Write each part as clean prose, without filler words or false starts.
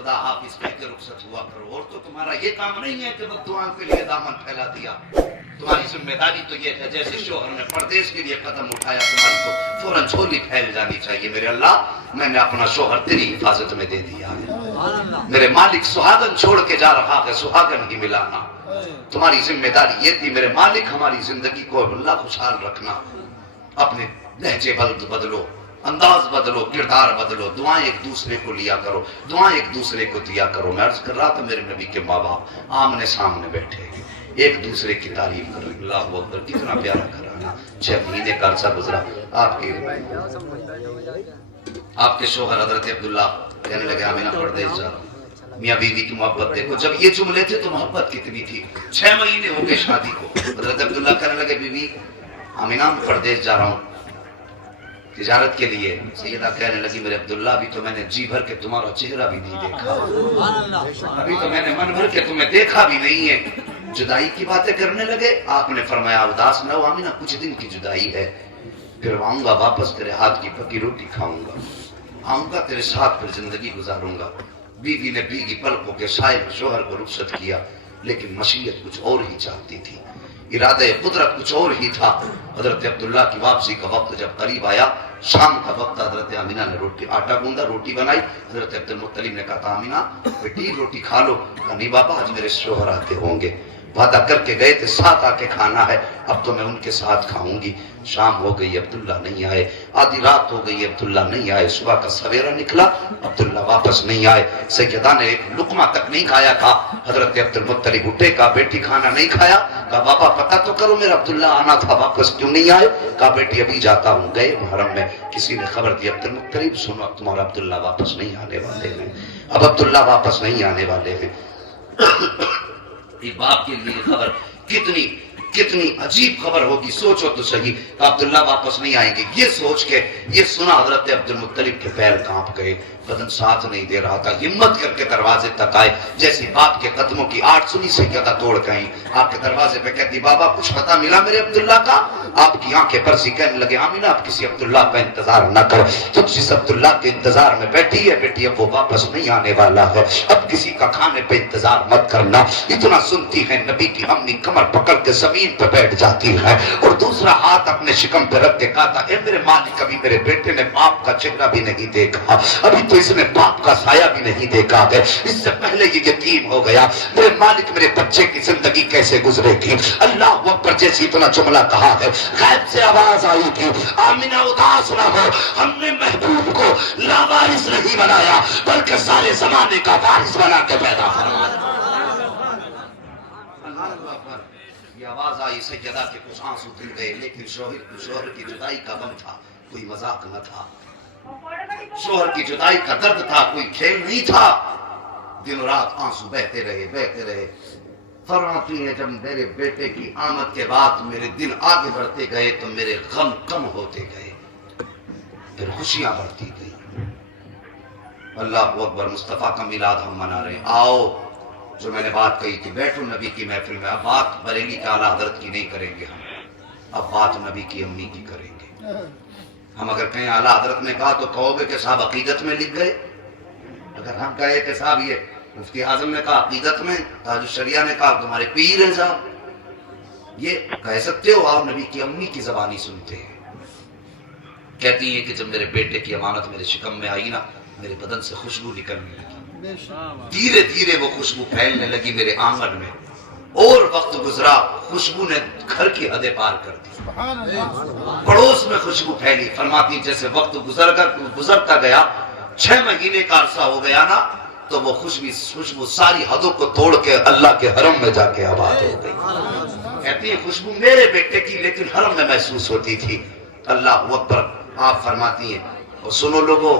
खुदा हाफिज कह के रुखसत हुआ करो। और तो तुम्हारा ये काम नहीं है कि बस दुआ के लिए दामन फैला दिया। तुम्हारी जिम्मेदारी तो ये है जैसे शोहर ने परदेश के लिए कदम उठाया, तुम्हारी तो फौरन झोली फैल जानी चाहिए। मेरे अल्लाह, मैंने अपना शोहर तेरी हिफाजत में दे दिया है। मेरे मालिक सुहागन छोड़ के जा रहा है, सुहागन ही मिलाना तुम्हारी जिम्मेदारी ये थी। मेरे मालिक, हमारी जिंदगी को अल्लाह खुशहाल रखना। अपने लहजे बदलो, अंदाज बदलो, किरदार बदलो, दुआएं एक दूसरे को लिया करो, दुआएं एक दूसरे को दिया करो। मैं अर्ज कर रहा था, मेरे नबी के माँ बाप आमने सामने बैठे एक दूसरे की तारीफ कर रहे। अल्लाह अकबर, कितना प्यारा घराना। 6 महीने का अरसा गुजरा। आपके शोहर हजरत अब्दुल्ला कहने लगे, आमिना परदेश जा रहा हूं। मियां बीवी की मोहब्बत देखो, जब ये जुमले थे तो मोहब्बत कितनी थी। 6 महीने हो गए शादी को। हजरत अब्दुल्ला कहने लगे, बीवी आमिना परदेश जा रहा हूं तिजारत के लिए। सैयदा कहने लगी, मेरे अब्दुल्ला, अभी तो मैंने जी भर के तुम्हारा चेहरा भी नहीं देखा, अभी तो मैंने मन भर के तुम्हें देखा भी नहीं है। जुदाई की बातें करने लगे। आपने फरमाया, उदास न हो आमिना, कुछ दिन की जुदाई है, फिर आऊंगा वापस, तेरे हाथ की पकी रोटी खाऊंगा, आऊंगा तेरे साथ, फिर जिंदगी गुजारूंगा। बीवी ने भीगी पलकों के साए में शोहर को रुखसत किया, लेकिन मशीयत कुछ और ही चाहती थी, इरादा कुदरत कुछ और ही था। हजरत अब्दुल्ला की वापसी का वक्त जब करीब आया, शाम का वक्त, हजरत आमिना ने रोटी आटा गूंदा, रोटी बनाई। हजरत अब्दुल मुत्तलिब ने कहा, आमिना बेटी रोटी खा लो। कहा, नहीं बाबा, आज मेरे शोहर आते होंगे, वादा करके गए थे साथ आके खाना है, अब तो मैं उनके साथ खाऊंगी। शाम हो गई, अब्दुल्ला नहीं आए। आधी रात हो गई, अब्दुल्ला नहीं आए। सुबह का सवेरा निकला, अब्दुल्ला वापस नहीं आए। सैयदा ने एक लुकमा तक नहीं खाया था। हजरत अब्दुल मुत्तलिब उठे, कहा, बेटी खाना नहीं खाया? कहा, बाबा पता तो करो, मेरा अब्दुल्ला आना था, वापस क्यों नहीं आए? कहा, बेटी अभी जाता हूँ। गए मुहर्रम में, किसी ने खबर दी, अब्दुल मुत्तलिब सुनो, अब तुम्हारा अब्दुल्ला वापस नहीं आने वाले हैं, अब अब्दुल्ला वापस नहीं आने वाले हैं। एक बाप के लिए खबर कितनी कितनी अजीब खबर होगी, सोचो तो सही। अब्दुल्ला वापस नहीं आएंगे, ये सोच के ये सुना, हजरत अब्दुल मुत्तलिब के पैर कांप गए, बदन साथ नहीं दे रहा था। हिम्मत करके दरवाजे तक आए, जैसे बाप के कदमों की आठ सुनी सैयदा तोड़ गई। आपके दरवाजे पे कहती, बाबा कुछ पता मिला मेरे अब्दुल्ला का? आपकी आंखें परसी, कहने लगे, आमिना आप किसी अब्दुल्ला का इंतजार न करो, तुम जिस अब्दुल्ला के इंतजार में बैठी है बेटी, अब वो वापस नहीं आने वाला है, अब किसी का खाने पे इंतजार मत करना। इतना सुनती है नबी की अम्मी कमर पकड़ के जमीन पे बैठ जाती है और दूसरा हाथ अपने शिकम पे रख के कहता, ए मेरे मालिक, कभी मेरे बेटे ने बाप का चेहरा भी नहीं देखा, अभी तो इसने बाप का साया भी नहीं देखा है, इससे पहले ये यतीम हो गया, मेरे मालिक मेरे बच्चे की जिंदगी कैसे गुजरेगी? अल्लाह अकबर जैसी इतना जुमला कहा है, गैब से आवाज आई थी, आमिना उदास ना हो, हमने महबूब को लावारिस नहीं बनाया बल्कि सारे जमाने का वारिस बना के पैदा फरमाया। ये आवाज आई, सैयदा के कुछ आंसू गिर गए, लेकिन शोहर की जुदाई का गम था, कोई मजाक न था। शोहर की जुदाई का दर्द था, कोई खेल नहीं था। दिन रात आंसू बहते रहे। फरमाती है, जब मेरे बेटे की आमद के बाद मेरे दिन आगे बढ़ते गए तो मेरे गम कम होते गए, फिर खुशियां बढ़ती गई। अल्लाह अकबर, मुस्तफा का मिलाद हम मना रहे हैं। आओ, जो मैंने बात कही थी, बैठो नबी की महफिल में। अब बात बरेली के आला हजरत की नहीं करेंगे हम, अब बात नबी की अम्मी की करेंगे। हम अगर कहीं आला हजरत ने कहा तो कहोगे कि साहब अकीदत में लिख गए। अगर हम कहे कि साहब ये मुफ्ती आजम ने कहा अकीदत में, ताजुल शरिया ने कहा तुम्हारे पीर हैं साहब, ये कह सकते हो? आप नबी की अम्मी की जबानी सुनते हैं। कहती है कि जब मेरे बेटे की अमानत मेरे शिकम में आई ना, मेरे बदन से खुशबू निकलने लगी, धीरे धीरे वो खुशबू फैलने लगी मेरे आंगन में, और वक्त गुजरा, खुशबू ने घर की हदें पार कर दी, पड़ोस में खुशबू फैली। फरमाती जैसे वक्त गुजरता गया, 6 महीने का अरसा हो गया ना, तो वो खुशबू सारी हदों को तोड़ के अल्लाह के हरम में जाके आबाद हो गई। कहती है खुशबू मेरे बेटे की लेकिन हरम में महसूस होती थी। अल्लाह अकबर। आप फरमाती हैं, और सुनो लोगों,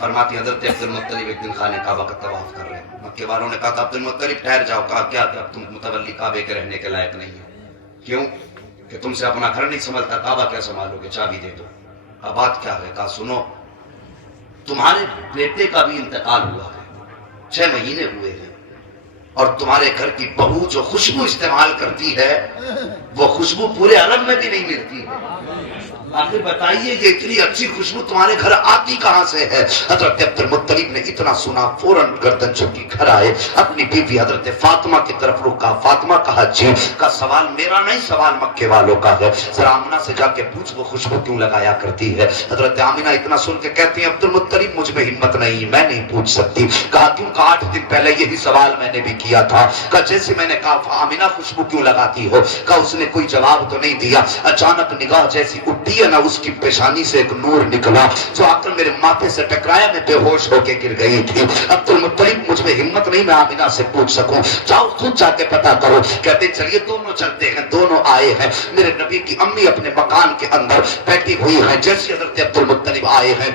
फरमाती हजरत अब्दुल मुत्तलिब एक दिन खाने काबा का तवाफ कर रहे हैं। मक्के वालों ने कहा था अब्दुल मुत्तलिब ठहर जाओ। कहा क्या तुम मुतवल्ली काबे के रहने के लायक नहीं हो? क्यों? कि तुमसे अपना घर नहीं संभलता, काबा क्या संभालोगे, चाबी दे दो। अब बात क्या है? कहा सुनो, तुम्हारे बेटे का भी इंतकाल हुआ है, 6 महीने हुए हैं, और तुम्हारे घर की बहू जो खुशबू इस्तेमाल करती है, वो खुशबू पूरे अरब में भी नहीं मिलती है। आखिर बताइए ये इतनी अच्छी खुशबू तुम्हारे घर आती कहां से है? हजरत अब्दुल मुत्तलिब ने इतना सुना, फौरन गर्दन झुकी, घर आए, अपनी बीवी हजरत फातिमा की तरफ रुका। फातिमा कहा जी, का सवाल मेरा नहीं, सवाल मक्के वालों का है, जरा आमिना से जाके पूछ वो खुशबू क्यों लगाया करती है। हजरत आमिना इतना सुन के कहती है अब्दुल मुत्तलिब मुझ में हिम्मत नहीं, मैं नहीं पूछ सकती। कहा क्यों? कहा 8 दिन पहले यही सवाल मैंने भी किया था। कहा जैसे मैंने कहा आमिना खुशबू क्यों लगाती हो, कहा उसने कोई जवाब तो नहीं दिया। अचानक निगाह जैसी उठी है ना, उसकी पेशानी से एक नूर निकला जो आकर मेरे माथे से टकराया, मैं बेहोश होके गिर गई थी। अब्दुल मुत्तलिब मुझ में हिम्मत नहीं मैं आमिना से पूछ सकूं, जाओ खुद जाके पता करो। कहते चलिए दोनों चलते हैं। दोनों आए हैं, मेरे नबी की अम्मी अपने मकान के अंदर बैठी हुई है। जैसे हजरत अब्दुल मुत्तलिब आए हैं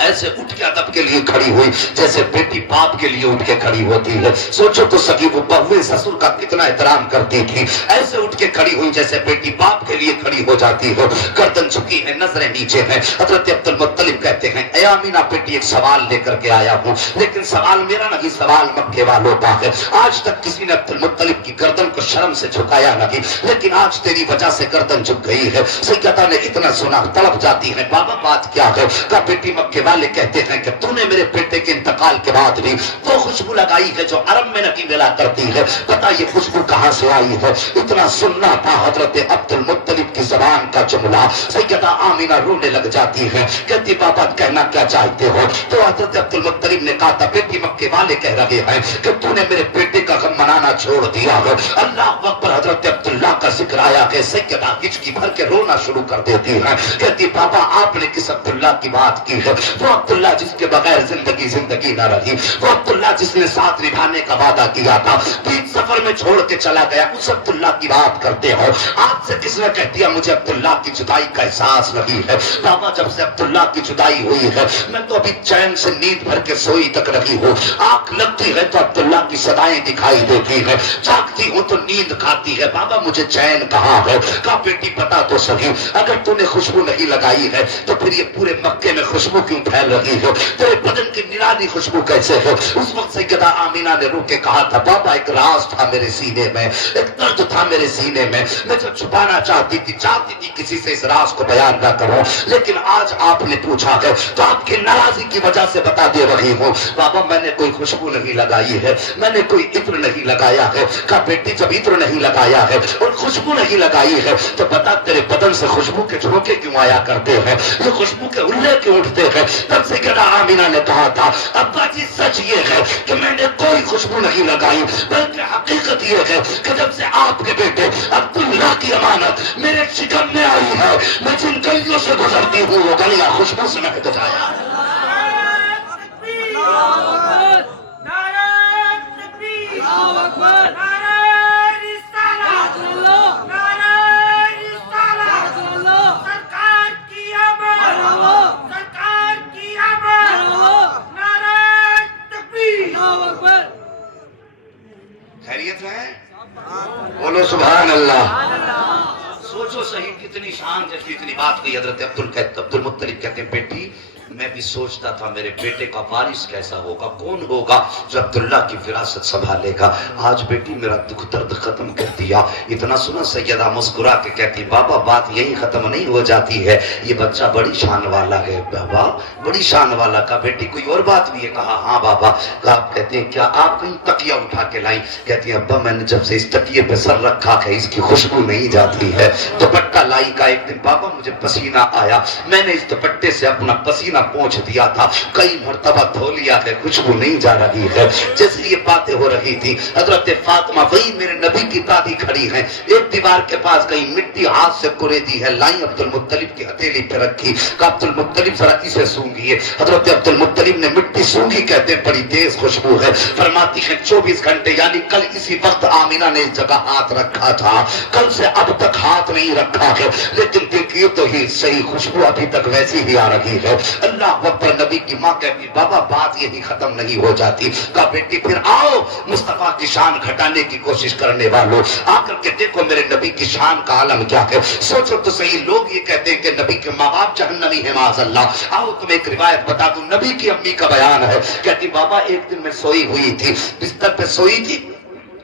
ऐसे उठ के अदब के लिए खड़ी हुई, जैसे बेटी बाप के लिए उठ के खड़ी होती है। सोचो तो सगी वो बहुए ससुर का कितना एहतराम करती थी, ऐसे उठ के खड़ी हुई जैसे बेटी बाप के लिए खड़ी हो जाती हो। गर्दन झुकी है, नजरें नीचे हैं। हजरत अब्दुल मुत्तलिब कहते हैं ए आमीना बेटी, एक सवाल लेकर के आया हूँ, लेकिन सवाल मेरा नहीं, सवाल मक्के वालों का है। आज तक किसी ने अब्दुल मुत्तलिब की गर्दन को शर्म से झुकाया नहीं, लेकिन आज तेरी वजह से गर्दन झुक गई है। सैयदा ने इतना सुना, तड़प जाती है, बाबा बात क्या है? का बेटी मक्के वाले कहते हैं कि तूने मेरे बेटे के इंतकाल के बाद भी वो खुशबू लगाई है जो अरब में नकी मिला करती है, पता ये खुशबू कहां से आई है? इतना सुनना था हजरत अब्दुल मुत्तलिब की जबान का जुमला। सैयदा आमीना रोने लग जाती है, कहती बाबा कहना क्या चाहते हो? तो हजरत अब्दुल मुत्तलिब ने कहा था बेटी मक्के वाले कह रहे हैं कि तूने मेरे बेटे का गम मनाना छोड़ दिया है। अल्लाह अकबर। हजरत अब्दुल्लाह का जिक्र आया है, सैयदा हिचकी भर के रोना शुरू कर देती है, कहती बाबा आपने किस अब्दुल्लाह की बात की है? वो अब्दुल्ला जिसके बगैर जिंदगी न रही, वो अब्दुल्ला जिसने साथ निभाने का वादा किया था, बीच सफर में छोड़ के चला गया, उस अब्दुल्ला की बात करते हो? आपसे किसने कह दिया मुझे अब्दुल्ला की जुदाई का एहसास नहीं है? बाबा जब से अब्दुल्ला की जुदाई हुई है मैं तो अभी चैन से नींद भर के सोई तक रही हूँ। आंख लगती है तो अब्दुल्ला की सदाएं दिखाई देती है, जागती हूँ तो नींद खाती है। बाबा मुझे चैन कहाँ है? का बेटी पता तो सही, अगर तूने खुशबू नहीं लगाई है तो फिर ये पूरे मक्के में खुशबू क्यों फैल रही हो? तेरे बदन की निराली खुशबू कैसे है? उस वक्त सैयदा आमीना ने रुक के कहा था बाबा एक राज था मेरे सीने में, एक दर्द था मेरे सीने में, मैं जो छुपाना चाहती थी किसी से इस राज को बयान ना करूं, लेकिन आज आपने पूछा है तो आपकी नाराजगी की वजह से बता दे रही हूँ। बाबा मैंने कोई खुशबू नहीं लगाई है, मैंने कोई इत्र नहीं लगाया है। का बेटी जब इत्र नहीं लगाया है और खुशबू नहीं लगाई है तो बता तेरे बदन से खुशबू के झोंके क्यों आया करते हैं, ये खुशबू के उल्ले क्यों उठते हैं? तब से आमीना ने कहा था अब्बा जी सच ये है कि मैंने कोई खुशबू नहीं लगाई, बल्कि हकीकत ये है कि जब से आपके बेटे अब्दुल्ला की अमानत मेरे शिकम में आई है, मैं जिन गलियों से गुजरती हूँ वो गलियां खुशबू से महक जाया। खैरियत है? बोलो सुभान अल्लाह। सोचो सही कितनी शान जैसी इतनी बात कही। हजरत अब्दुल मुत्तलिब कहते हैं बेटी मैं भी सोचता था मेरे बेटे का वारिस कैसा होगा, कौन होगा जो अब्दुल्ला की विरासत संभालेगा। आज बेटी मेरा दुख दर्द खत्म कर दिया। इतना सुना सैयदा मुस्कुरा के कहती बाबा बात यही खत्म नहीं हो जाती है, ये बच्चा बड़ी शान वाला है। बाबा बड़ी शान वाला का बेटी कोई और बात भी है? कहा हाँ बाबा। आप कहते हैं क्या आप कहीं तकिया उठा के लाई? कहती है अब्बा मैंने जब से इस तकिए पे सर रखा है इसकी खुशबू नहीं जाती है। दुपट्टा लाई का एक दिन बाबा मुझे पसीना आया, मैंने इस दुपट्टे से अपना पसीना पहुंच दिया था, कई मर्तबा धो लिया है, खुशबू नहीं जा रही है। जैसे ये बातें हो रही थी हजरत फातिमा वही मेरे नबी की दादी खड़ी हैं, एक दीवार के पास गई, मिट्टी हाथ से कुरेदी है, लाई अब्दुल मुत्तलिब की हथेली पे रखी, कहा अब्दुल मुत्तलिब जरा इसे सूंघिए। हजरत अब्दुल मुत्तलिब ने मिट्टी सूंघी, कहते बड़ी तेज खुशबू है। फरमाती है 24 घंटे यानी कल इसी वक्त आमीना ने इस जगह हाथ रखा था, कल से अब तक हाथ नहीं रखा है, लेकिन देखिए तो ही सही खुशबू अभी तक वैसी ही आ रही है। अल्लाह अकबर। नबी की माँ कहती बाबा बात यही खत्म नहीं हो जाती। कहा बेटी फिर आओ मुस्तफा की शान घटाने की कोशिश करने वालों, आकर के देखो मेरे नबी की शान का आलम क्या है। सोचो तो सही, लोग ये कहते हैं कि नबी के माँ बाप जहन्नमी है माज़अल्लाह। आओ तुम्हें एक रिवायत बता दूं, नबी की अम्मी का बयान है, कहती बाबा एक दिन मैं सोई हुई थी, बिस्तर पे सोई थी,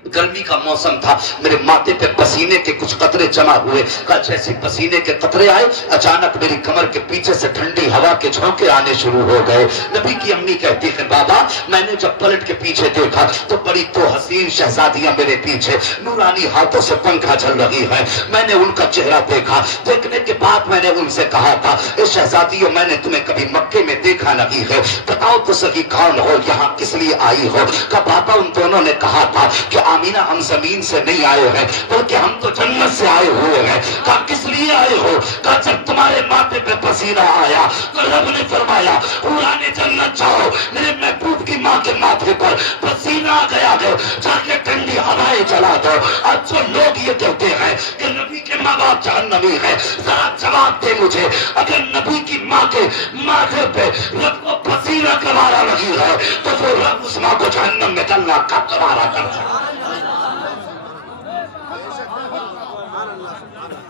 गर्मी का मौसम था, मेरे माथे पे पसीने के कुछ कतरे जमा हुए। कल जैसे पसीने के कतरे आए, अचानक मेरी कमर के पीछे से ठंडी हवा के झोंके आने शुरू हो गए। नबी की अम्मी कहती है, बाबा मैंने जब पलट के पीछे देखा तो बड़ी तो हसीन शहजादियां मेरे पीछे नूरानी हाथों से पंखा चल रही है। मैंने उनका चेहरा देखा, देखने के बाद मैंने उनसे कहा था, ए शहजादियों मैंने तुम्हें कभी मक्के में देखा नहीं है, बताओ तो सही कौन हो, यहाँ किस लिए आई हो। का बाबा उन दोनों ने कहा था कि आमीना हम जमीन से नहीं आए हैं बल्कि हम तो जन्नत से आए हुए हैं। कहा किस लिए आए हो। कहा जब तुम्हारे माथे पे पसीना आया तो रब ने फरमाया उड़ाने जन्नत जाओ, मेरे महबूब की माँ के माथे पर पसीना आ गया है, जाके ठंडी हवाएं चला दो। अब जो लोग ये कहते हैं कि नबी के माँ बाप जहन्नमी है, जरा जवाब दे मुझे, अगर नबी की माँ के माथे पे रब को पसीना कबारा लगी है तो फिर रब उस माँ को जहन्नम में जलना कब कबारा कर सकता।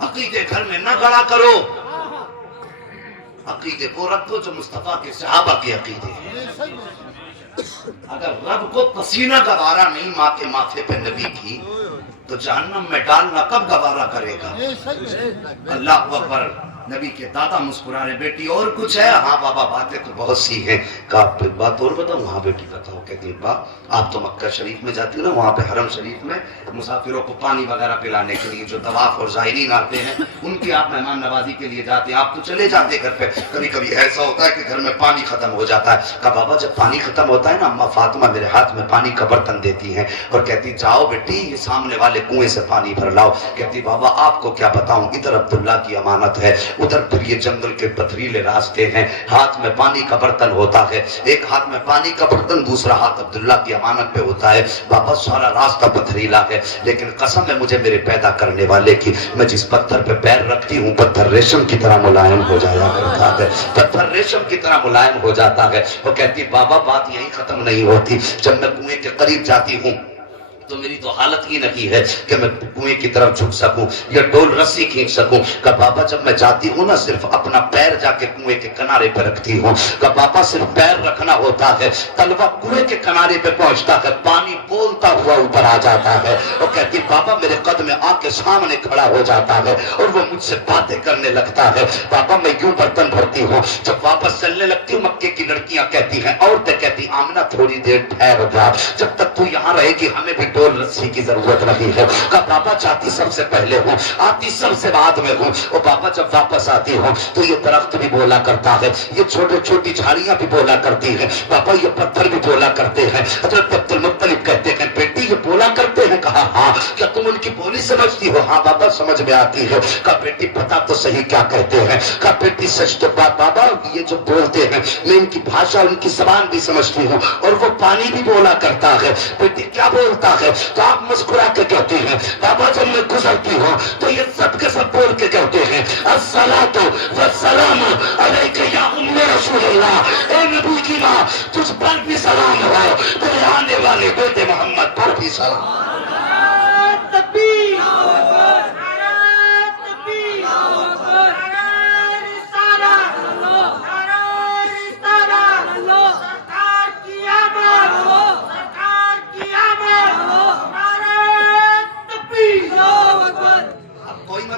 अकीदे घर में न गड़ा करो, अकीदे को रखो जो मुस्तफा के सहाबा के अकीदे। अगर रब को पसीना गवारा नहीं माँ के माथे पे नबी की तो जहन्नम में डालना कब गवारा करेगा। अल्लाह अकबर। नबी के दादा मुस्कुरा रहे, बेटी और कुछ है। हाँ बाबा बातें तो बहुत सी हैं। कहा एक बात और बताऊं। हाँ बेटी बताओ। कहती बा आप तो मक्का शरीफ में जाती हो ना, वहाँ पे हरम शरीफ में मुसाफिरों को पानी वगैरह पिलाने के लिए जो तवाफ और ज़ाहिरीन आते हैं उनकी आप मेहमान नवाजी के लिए जाते हैं, आप तो चले जाते घर पे। कभी कभी ऐसा होता है कि घर में पानी खत्म हो जाता है। कहा बाबा जब पानी खत्म होता है ना, अम्मा फातिमा मेरे हाथ में पानी का बर्तन देती हैं और कहती जाओ बेटी ये सामने वाले कुएं से पानी भर लाओ। कहती बाबा आपको क्या बताऊं, इधर अब्दुल्ला की अमानत है, उधर फिर ये जंगल के पथरीले रास्ते हैं, हाथ में पानी का बर्तन होता है, एक हाथ में पानी का बर्तन दूसरा हाथ अब्दुल्ला की अमानत पे होता है। बाबा सारा रास्ता पथरीला है, लेकिन कसम है मुझे मेरे पैदा करने वाले की, मैं जिस पत्थर पे पैर रखती हूँ पत्थर रेशम की तरह मुलायम हो जाया करता है, पत्थर रेशम की तरह मुलायम हो जाता है। वो कहती बाबा बात यही खत्म नहीं होती, जब मैं कुएं के करीब जाती हूँ तो मेरी तो हालत ही नहीं है कि मैं कुएं की तरफ झुक सकूं या डोल रस्सी खींच सकूं। का बाबा जब मैं जाती हूँ ना सिर्फ अपना पैर जाके कुएं के किनारे पे रखती हूँ। का बाबा सिर्फ पैर रखना होता है, तलवा कुएं के किनारे पे पहुंचता है, पानी बोलता हुआ ऊपर आ जाता है। वो कहती बाबा मेरे कद में आके सामने खड़ा हो जाता है और वो मुझसे बातें करने लगता है। बाबा मैं यूं बर्तन भरती हूँ, जब वापस चलने लगती हूँ मक्के की लड़कियां कहती हैं, औरतें कहती आमना थोड़ी देर ठहर जा, जब तक तू यहाँ रहेगी हमें भी डोल रस्सी की जरूरत नहीं है। का बाबा जाती सबसे पहले हूँ, आती सबसे बाद में हूँ। और बाबा जब वापस आती हूँ तो ये दरख्त भी बोला करता है, ये छोटे छोटी झाड़ियां भी बोला करती हैं, बाबा ये पत्थर भी बोला करते हैं। हजरत अब्दुल मुत्तलिब कहते हैं बेटी ये बोला करते हैं। कहा हाँ। क्या तुम उनकी बोली समझती हो। हाँ बाबा समझ में आती है। कहा बेटी पता तो सही क्या कहते हैं। कहा बेटी सच तो बाबा ये जो बोलते हैं मैं इनकी भाषा उनकी जबान भी समझती हूँ और वो पानी भी बोला करता है। बेटी क्या बोलता है। तो आप मुस्कुरा के कहते हैं बाबा जब मैं गुजरती हूँ तो ये सब के सब बोल के कहते हैं अस्सलातु वस्सलामु अलैका या उम्मे रसूलुल्लाह, ए नबी की माँ तुझ पर भी सलाम हो, तेरे आने वाले बेटे मोहम्मद पर भी सलाम।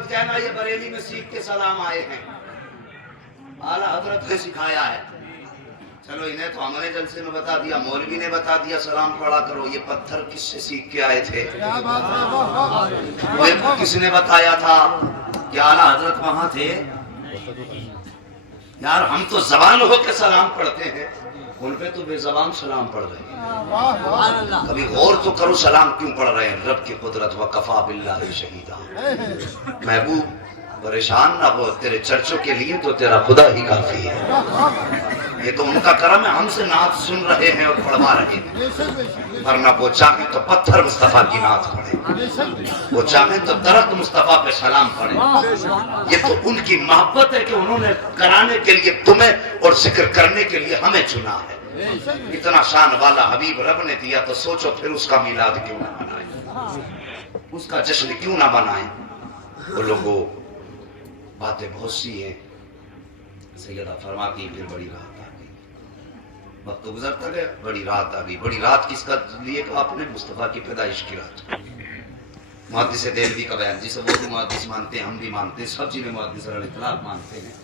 कहना ये बरेली में सीख के सलाम आए हैं, आला हजरत ने सिखाया है। चलो इन्हें तो हमारे जलसे में बता दिया, मौलवी ने बता दिया सलाम पढ़ा करो। ये पत्थर किससे सीख के आए थे। वो किसने बताया था कि आला हजरत वहां थे। यार हम तो जबान होकर सलाम पढ़ते हैं, उन पे तो बेजबान सलाम पढ़ रहे हैं। कभी गौर तो करो सलाम क्यों पढ़ रहे हैं। रब की कुदरत व कफा बिल्लाहि शहीदा। महबूब परेशान ना हो, तेरे चर्चों के लिए तो तेरा खुदा ही काफी है। ये तो उनका करम है, हमसे नात सुन रहे हैं और पढ़वा रहे हैं। वरना वो चाहे तो पत्थर मुस्तफा की नात पढ़े, वो चाहे तो दरख्त मुस्तफा पे सलाम पढ़े। ये तो उनकी मोहब्बत है कि उन्होंने कराने के लिए तुम्हें और जिक्र करने के लिए हमें चुना है। इतना शान वाला हबीब रब ने दिया तो सोचो फिर उसका मिलाद क्यों ना मनाए, उसका जश्न क्यों ना मनाए। वो लोगों बातें बहुत सी हैं। सैयदा फरमाती फिर बड़ी राहत आ गई। وقت تو گزرتا گیا، بڑی رات آ گئی. بڑی رات کس کا لیے کہا آپ نے؟ مصطفیٰ کی پیدائش کی رات. محدث دہلوی کا بیان جسے وہ بھی محدث مانتے ہیں، ہم بھی مانتے ہیں، سب چیزیں محدث علیہ اطلاق مانتے ہیں.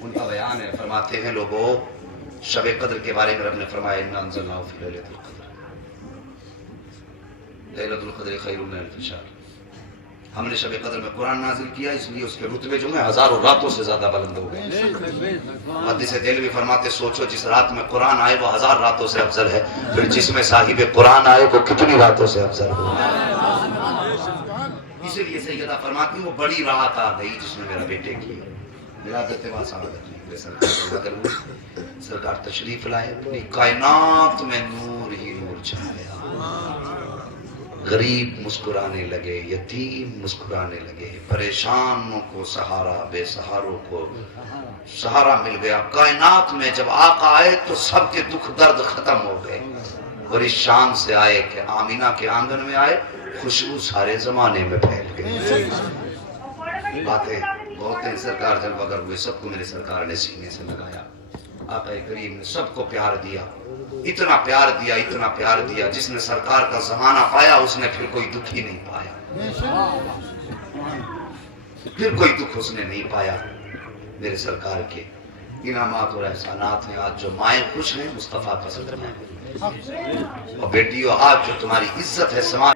ان کا بیان ہے، فرماتے ہیں لوگوں شب قدر کے بارے میں رب نے فرمایا انا انزلناہ فی لیلۃ القدر، لیلۃ القدر خیر من الف شہر. ہم نے شب قدر میں قرآن نازل کیا، اس لیے اس کے رتبے جو ہیں ہزاروں راتوں سے زیادہ بلند ہو گئے. محدث دہلوی فرماتے سوچو جس رات میں قرآن آئے وہ 1000 راتوں سے افضل ہے، پھر جس میں صاحب قرآن آئے وہ کتنی راتوں سے افضل ہو. اسی لیے سیدہ فرماتی وہ بڑی رات آ گئی جس میں میرا بیٹے کی ولادت واسعت. سرکار تشریف لائے، پوری کائنات میں نور ہی نور چھایا. غریب مسکرانے لگے، یتیم مسکرانے لگے، پریشانوں کو سہارا، بے سہاروں کو سہارا مل گیا. کائنات میں جب آقا آئے تو سب کے دکھ درد ختم ہو گئے، اور اس شان سے آئے کہ آمینہ کے آنگن میں آئے، خوشبو سارے زمانے میں پھیل گئی. باتیں بہت ہیں. سرکار جب وگر ہوئے سب کو میرے سرکار نے سینے سے لگایا. آقا کریم نے سب کو پیار دیا، اتنا پیار دیا، اتنا پیار دیا. جس نے سرکار کا زمانہ پایا اس نے پھر کوئی دکھ ہی نہیں پایا، پھر کوئی دکھ اس نے نہیں پایا. میرے سرکار کے انعامات اور احسانات ہیں. آج جو مائیں خوش ہیں مصطفیٰ کا صدقہ ہے. اور بیٹیوں آج جو تمہاری عزت ہے سماج